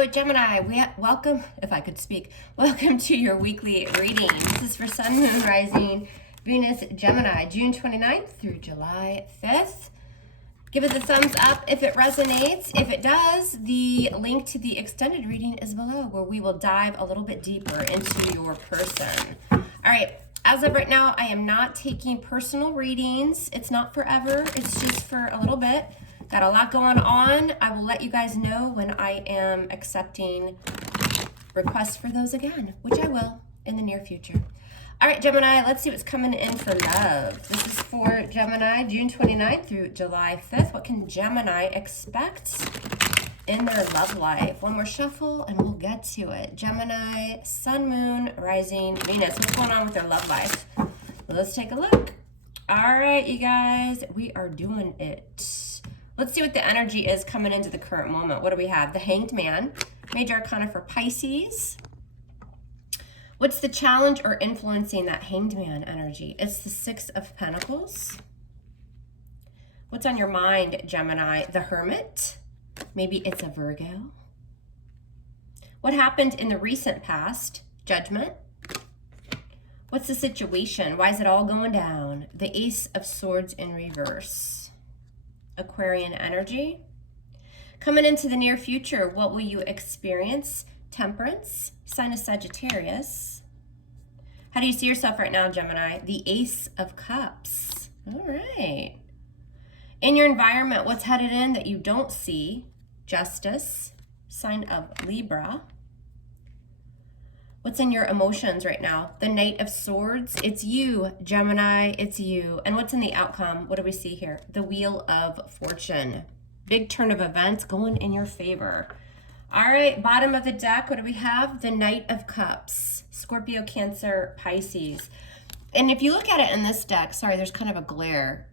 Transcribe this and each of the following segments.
Hello, Gemini. Welcome, if I could speak, welcome to your weekly reading. This is for Sun, Moon, Rising, Venus, Gemini, June 29th through July 5th. Give it the thumbs up if it resonates. If it does, the link to the extended reading is below, where we will dive a little bit deeper into your person. All right, as of right now, I am not taking personal readings. It's not forever. It's just for a little bit. Got a lot going on. I will let you guys know when I am accepting requests for those again, which I will in the near future. All right, Gemini, let's see what's coming in for love. This is for Gemini, June 29th through July 5th. What can Gemini expect in their love life? One more shuffle and we'll get to it. Gemini, Sun, Moon, Rising, Venus. What's going on with their love life? Let's take a look. All right, you guys, we are doing it. Let's see what the energy is coming into the current moment. What do we have? The Hanged Man, Major Arcana for Pisces. What's the challenge or influencing that Hanged Man energy? It's the Six of Pentacles. What's on your mind, Gemini? The Hermit. Maybe it's a Virgo. What happened in the recent past? Judgment. What's the situation? Why is it all going down? The Ace of Swords in reverse. Aquarian energy. Coming into the near future, what will you experience? Temperance, sign of Sagittarius. How do you see yourself right now, Gemini? The Ace of Cups. All right. In your environment, what's headed in that you don't see? Justice, sign of Libra. What's in your emotions right now? The Knight of Swords. It's you, Gemini. It's you. And what's in the outcome? What do we see here? The Wheel of Fortune. Big turn of events going in your favor. All right, bottom of the deck, what do we have? The Knight of Cups. Scorpio, Cancer, Pisces. And if you look at it in this deck, sorry, there's kind of a glare.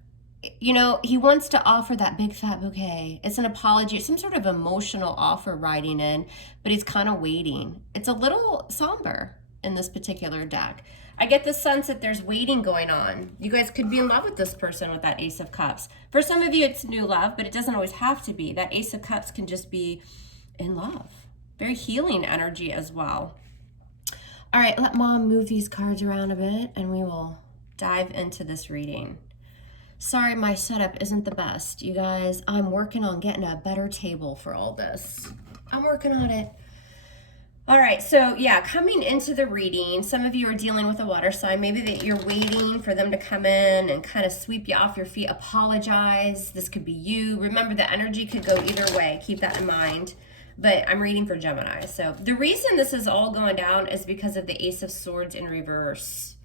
You know, he wants to offer that big fat bouquet. It's an apology, some sort of emotional offer riding in, but he's kind of waiting. It's a little somber in this particular deck. I get the sense that there's waiting going on. You guys could be in love with this person with that Ace of Cups. For some of you, it's new love, but it doesn't always have to be. That Ace of Cups can just be in love. Very healing energy as well. All right, let Mom move these cards around a bit and we will dive into this reading. Sorry, my setup isn't the best. You guys, I'm working on getting a better table for all this. I'm working on it. All right, so yeah, coming into the reading, some of you are dealing with a water sign. Maybe that you're waiting for them to come in and kind of sweep you off your feet, apologize. This could be you. Remember, the energy could go either way. Keep that in mind. But I'm reading for Gemini. So the reason this is all going down is because of the Ace of Swords in reverse.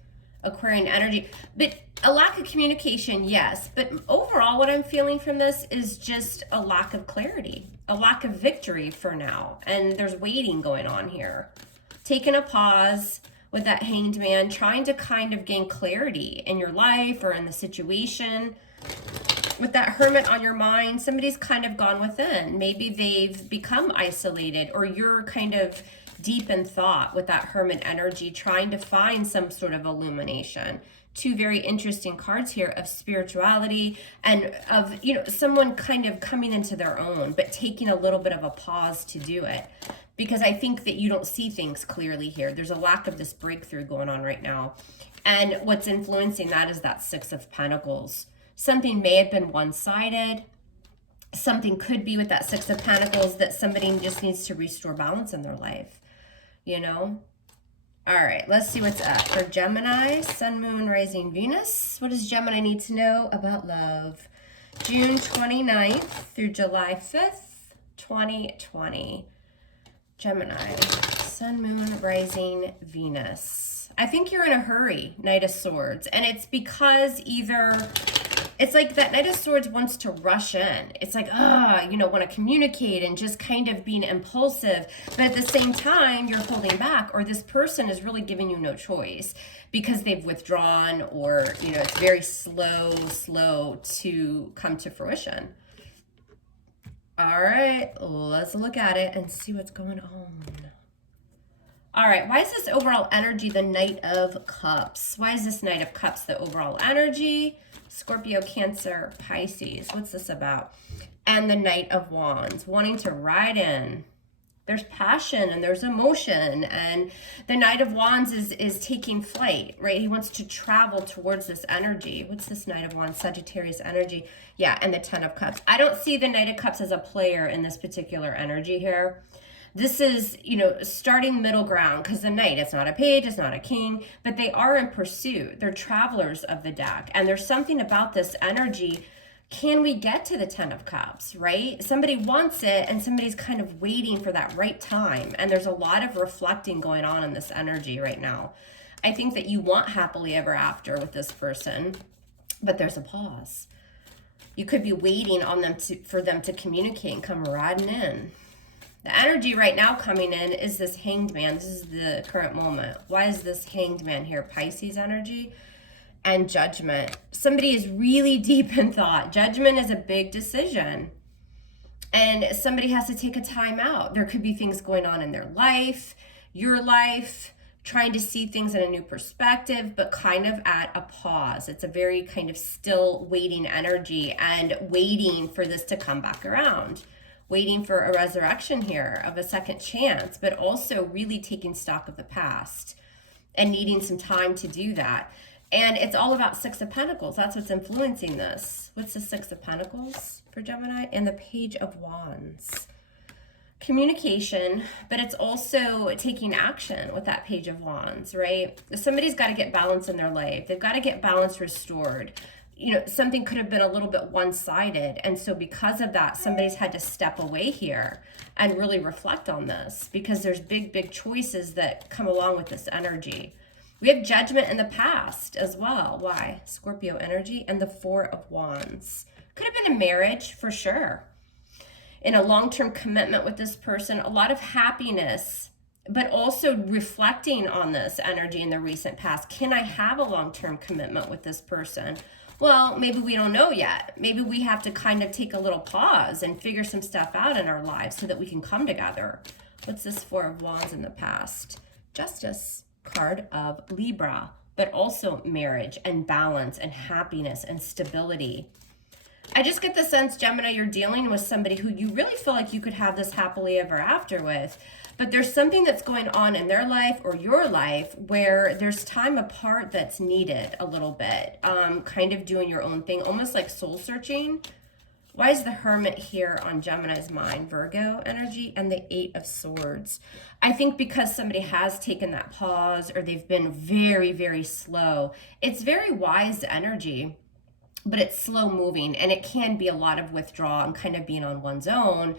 Aquarian energy, but a lack of communication, yes. But overall, what I'm feeling from this is just a lack of clarity, a lack of victory for now. And there's waiting going on here. Taking a pause with that Hanged Man, trying to kind of gain clarity in your life or in the situation. With that Hermit on your mind, somebody's kind of gone within. Maybe they've become isolated, or you're kind of deep in thought with that Hermit energy, trying to find some sort of illumination. Two very interesting cards here of spirituality and of, you know, someone kind of coming into their own, but taking a little bit of a pause to do it. Because I think that you don't see things clearly here. There's a lack of this breakthrough going on right now. And what's influencing that is that Six of Pentacles. Something may have been one-sided. Something could be with that Six of Pentacles that somebody just needs to restore balance in their life. You know? All right, let's see what's up for Gemini, Sun, Moon, Rising, Venus. What does Gemini need to know about love? June 29th through July 5th, 2020. Gemini, Sun, Moon, Rising, Venus. I think you're in a hurry, Knight of Swords. And it's because either... It's like that Knight of Swords wants to rush in. It's like, you know, want to communicate and just kind of being impulsive. But at the same time, you're holding back, or this person is really giving you no choice because they've withdrawn, or, you know, it's very slow to come to fruition. All right, let's look at it and see what's going on. All right, why is this overall energy the Knight of Cups? Why is this Knight of Cups the overall energy? Scorpio, Cancer, Pisces. What's this about? And the Knight of Wands, wanting to ride in. There's passion and there's emotion, and the Knight of Wands is taking flight, right? He wants to travel towards this energy. What's this Knight of Wands? Sagittarius energy. Yeah, and the Ten of Cups. I don't see the Knight of Cups as a player in this particular energy here. This is, you know, starting middle ground, because the Knight, it's not a page, it's not a king, but they are in pursuit. They're travelers of the deck, and there's something about this energy. Can we get to the Ten of Cups, right? Somebody wants it and somebody's kind of waiting for that right time. And there's a lot of reflecting going on in this energy right now. I think that you want happily ever after with this person, but there's a pause. You could be waiting on them for them to communicate and come riding in. The energy right now coming in is this Hanged Man. This is the current moment. Why is this Hanged Man here? Pisces energy. And Judgment. Somebody is really deep in thought. Judgment is a big decision. And somebody has to take a time out. There could be things going on in their life, your life, trying to see things in a new perspective, but kind of at a pause. It's a very kind of still waiting energy and waiting for this to come back around. Waiting for a resurrection here of a second chance, but also really taking stock of the past and needing some time to do that. And it's all about Six of Pentacles. That's what's influencing this. What's the Six of Pentacles for Gemini? And the Page of Wands. Communication, but it's also taking action with that Page of Wands, right? Somebody's got to get balance in their life. They've got to get balance restored. You know, something could have been a little bit one-sided. And so because of that, somebody's had to step away here and really reflect on this, because there's big, big choices that come along with this energy. We have Judgment in the past as well. Why? Scorpio energy and the Four of Wands. Could have been a marriage for sure. In a long-term commitment with this person, a lot of happiness, but also reflecting on this energy in the recent past. Can I have a long-term commitment with this person? Well, maybe we don't know yet. Maybe we have to kind of take a little pause and figure some stuff out in our lives so that we can come together. What's this Four of Wands in the past? Justice. Card of Libra, but also marriage and balance and happiness and stability. I just get the sense, Gemini, you're dealing with somebody who you really feel like you could have this happily ever after with, but there's something that's going on in their life or your life where there's time apart that's needed a little bit, kind of doing your own thing, almost like soul searching. Why is the Hermit here on Gemini's mind? Virgo energy and the Eight of Swords. I think because somebody has taken that pause or they've been very, very slow. It's very wise energy, but it's slow moving and it can be a lot of withdrawal and kind of being on one's own.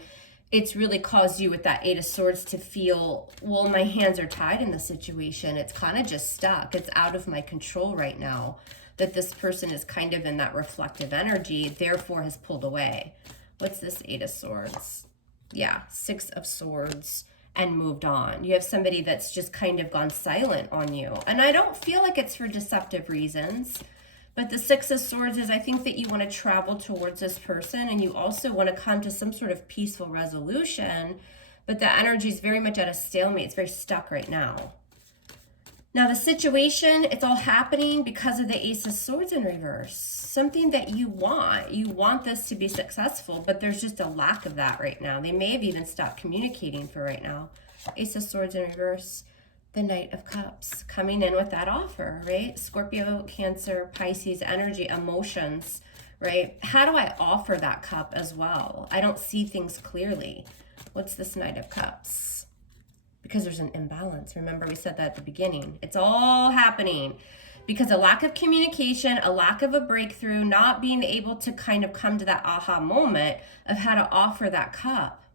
It's really caused you with that Eight of Swords to feel, well, my hands are tied in the situation. It's kind of just stuck. It's out of my control right now. That this person is kind of in that reflective energy, therefore has pulled away. What's this Eight of Swords? Yeah, Six of Swords and moved on. You have somebody that's just kind of gone silent on you. And I don't feel like it's for deceptive reasons, but the Six of Swords is I think that you want to travel towards this person and you also want to come to some sort of peaceful resolution, but the energy is very much at a stalemate. It's very stuck right now. Now the situation, it's all happening because of the Ace of Swords in reverse. Something that you want. You want this to be successful, but there's just a lack of that right now. They may have even stopped communicating for right now. Ace of Swords in reverse. The Knight of Cups coming in with that offer, right? Scorpio, Cancer, Pisces energy, emotions, right? How do I offer that cup as well? I don't see things clearly. What's this Knight of Cups? Because there's an imbalance. Remember, we said that at the beginning. It's all happening because a lack of communication, a lack of a breakthrough, not being able to kind of come to that aha moment of how to offer that cup.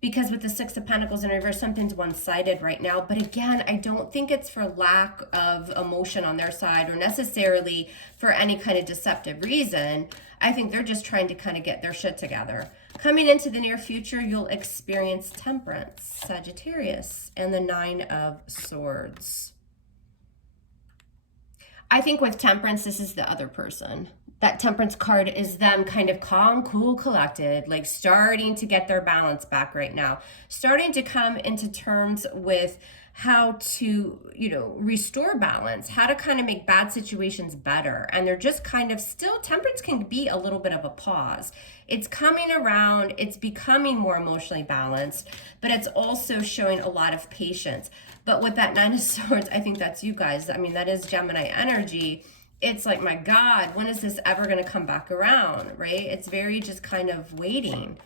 Because with the Six of Pentacles in reverse, something's one-sided right now. But again, I don't think it's for lack of emotion on their side or necessarily for any kind of deceptive reason. I think they're just trying to kind of get their shit together. Coming into the near future, you'll experience Temperance, Sagittarius, and the Nine of Swords. I think with Temperance, this is the other person. That Temperance card is them kind of calm, cool, collected, like starting to get their balance back right now, starting to come into terms with how to, restore balance, how to kind of make bad situations better. And they're just kind of still, Temperance can be a little bit of a pause. It's coming around, it's becoming more emotionally balanced, but it's also showing a lot of patience. But with that Nine of Swords, I think that's you guys. I mean, that is Gemini energy. It's like, my God, when is this ever going to come back around, right? It's very just kind of waiting.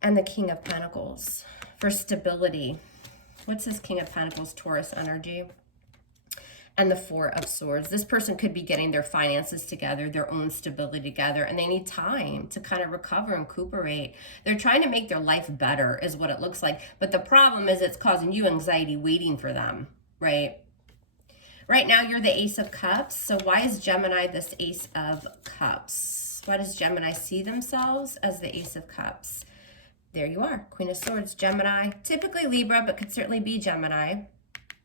And the King of Pentacles for stability. What's this King of Pentacles, Taurus energy? And the Four of Swords. This person could be getting their finances together, their own stability together, and they need time to kind of recover and recuperate. They're trying to make their life better is what it looks like. But the problem is it's causing you anxiety waiting for them, right? Right now, you're the Ace of Cups. So why is Gemini this Ace of Cups? Why does Gemini see themselves as the Ace of Cups? There you are, Queen of Swords, Gemini. Typically Libra, but could certainly be Gemini.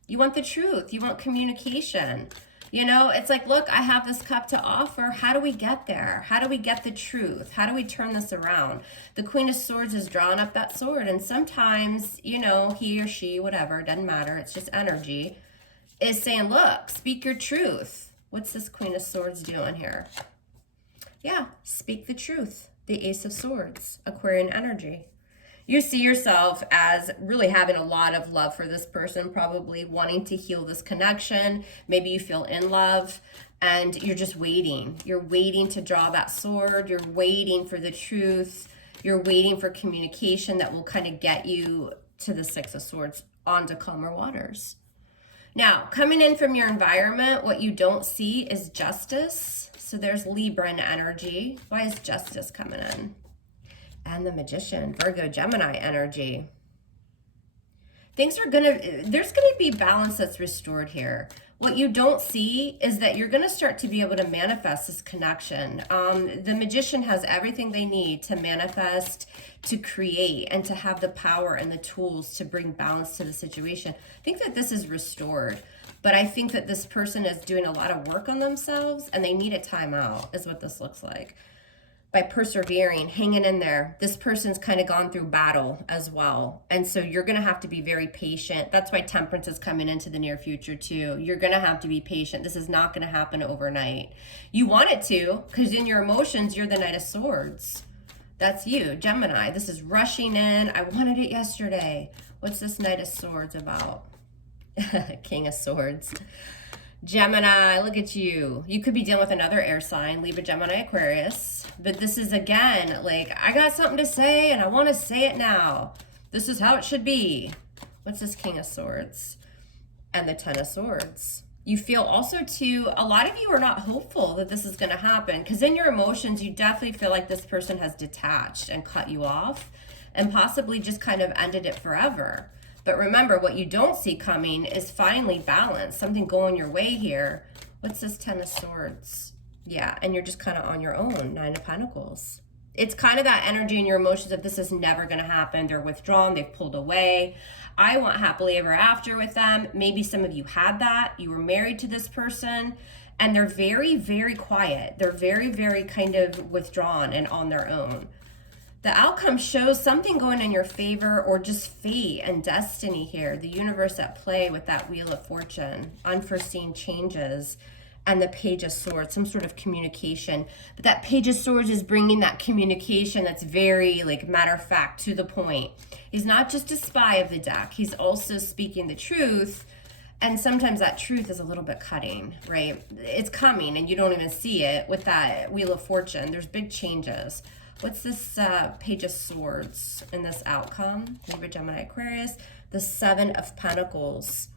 You want the truth. You want communication. It's like, look, I have this cup to offer. How do we get there? How do we get the truth? How do we turn this around? The Queen of Swords is drawing up that sword. And sometimes, he or she, whatever, doesn't matter. It's just energy. Is saying, look, speak your truth. What's this Queen of Swords doing here? Yeah, speak the truth. The Ace of Swords, Aquarian energy. You see yourself as really having a lot of love for this person, probably wanting to heal this connection. Maybe you feel in love and you're just waiting. You're waiting to draw that sword. You're waiting for the truth. You're waiting for communication that will kind of get you to the Six of Swords, onto calmer waters. Now, coming in from your environment, what you don't see is justice. So there's Libran energy. Why is justice coming in? And the Magician, Virgo, Gemini energy. There's gonna be balance that's restored here. What you don't see is that you're gonna start to be able to manifest this connection. The Magician has everything they need to manifest, to create, and to have the power and the tools to bring balance to the situation. I think that this is restored, but I think that this person is doing a lot of work on themselves and they need a timeout, is what this looks like. By persevering, hanging in there, this person's kind of gone through battle as well. And so you're going to have to be very patient. That's why Temperance is coming into the near future too. You're going to have to be patient. This is not going to happen overnight. You want it to, because in your emotions, you're the Knight of Swords. That's you, Gemini. This is rushing in. I wanted it yesterday. What's this Knight of Swords about? King of Swords. Gemini, look at you. You could be dealing with another air sign, Libra, Gemini, Aquarius. But this is, again, like, I got something to say and I want to say it now. This is how it should be. What's this King of Swords? And the Ten of Swords. You feel also, too, a lot of you are not hopeful that this is going to happen. Because in your emotions, you definitely feel like this person has detached and cut you off. And possibly just kind of ended it forever. But remember, what you don't see coming is finally balance, something going your way here. What's this Ten of Swords? Yeah, and you're just kind of on your own, Nine of Pentacles. It's kind of that energy in your emotions of this is never going to happen. They're withdrawn, they've pulled away. I want happily ever after with them. Maybe some of you had that. You were married to this person, and they're very, very quiet. They're very, very kind of withdrawn and on their own. The outcome shows something going in your favor or just fate and destiny here. The universe at play with that Wheel of Fortune, unforeseen changes, and the Page of Swords, some sort of communication. But that Page of Swords is bringing that communication that's very, like, matter of fact, to the point. He's not just a spy of the deck. He's also speaking the truth. And sometimes that truth is a little bit cutting, right? It's coming and you don't even see it with that Wheel of Fortune. There's big changes. What's this Page of Swords in this outcome? Libra, Gemini, Aquarius. The Seven of Pentacles.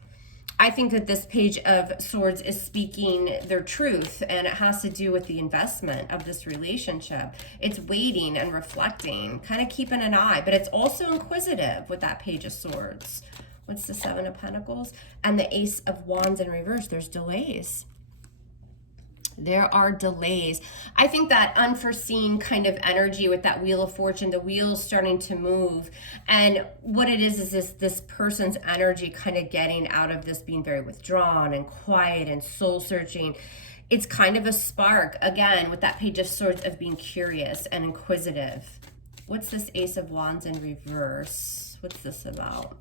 I think that this Page of Swords is speaking their truth, and it has to do with the investment of this relationship. It's waiting and reflecting, kind of keeping an eye, but it's also inquisitive with that Page of Swords. What's the Seven of Pentacles? And the Ace of Wands in reverse. There's delays. There are delays. I think that unforeseen kind of energy with that Wheel of Fortune, the wheel's starting to move. And what it is this person's energy kind of getting out of this being very withdrawn and quiet and soul searching It's kind of a spark, again, with that Page of Swords, of being curious and inquisitive. What's this Ace of Wands in reverse? What's this about?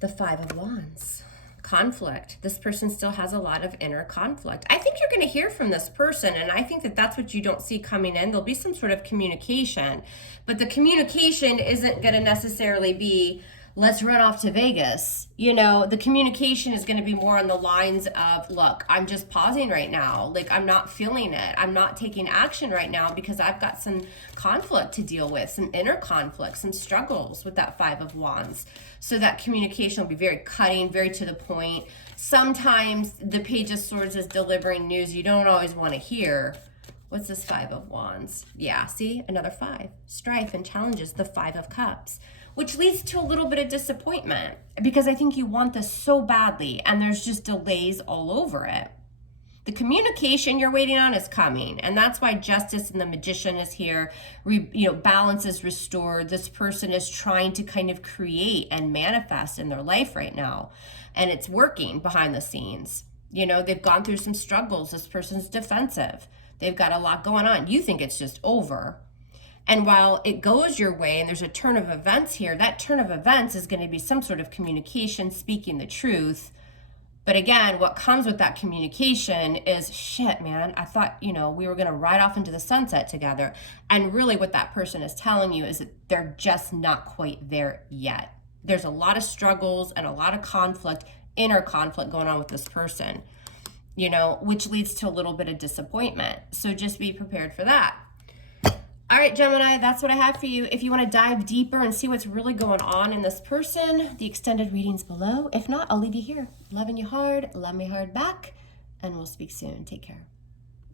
The Five of Wands. Conflict. This person still has a lot of inner conflict. I think you're going to hear from this person, and I think that that's what you don't see coming in. There'll be some sort of communication, but the communication isn't going to necessarily be, let's run off to Vegas. You know, the communication is going to be more on the lines of, look, I'm just pausing right now. Like, I'm not feeling it. I'm not taking action right now because I've got some conflict to deal with, some inner conflict, some struggles with that Five of Wands. So that communication will be very cutting, very to the point. Sometimes the Page of Swords is delivering news you don't always want to hear. What's this Five of Wands? Yeah, see, another five. Strife and challenges, the Five of Cups, which leads to a little bit of disappointment because I think you want this so badly and there's just delays all over it. The communication you're waiting on is coming, and that's why Justice and the Magician is here. Balance is restored. This person is trying to kind of create and manifest in their life right now, and it's working behind the scenes. You know, they've gone through some struggles. This person's defensive. They've got a lot going on. You think it's just over. And while it goes your way and there's a turn of events here, that turn of events is going to be some sort of communication, speaking the truth. But again, what comes with that communication is, shit, man, I thought, we were going to ride off into the sunset together. And really what that person is telling you is that they're just not quite there yet. There's a lot of struggles and a lot of conflict, inner conflict going on with this person, which leads to a little bit of disappointment. So just be prepared for that. All right, Gemini, that's what I have for you. If you want to dive deeper and see what's really going on in this person, the extended reading's below. If not, I'll leave you here. Loving you hard, love me hard back, and we'll speak soon. Take care.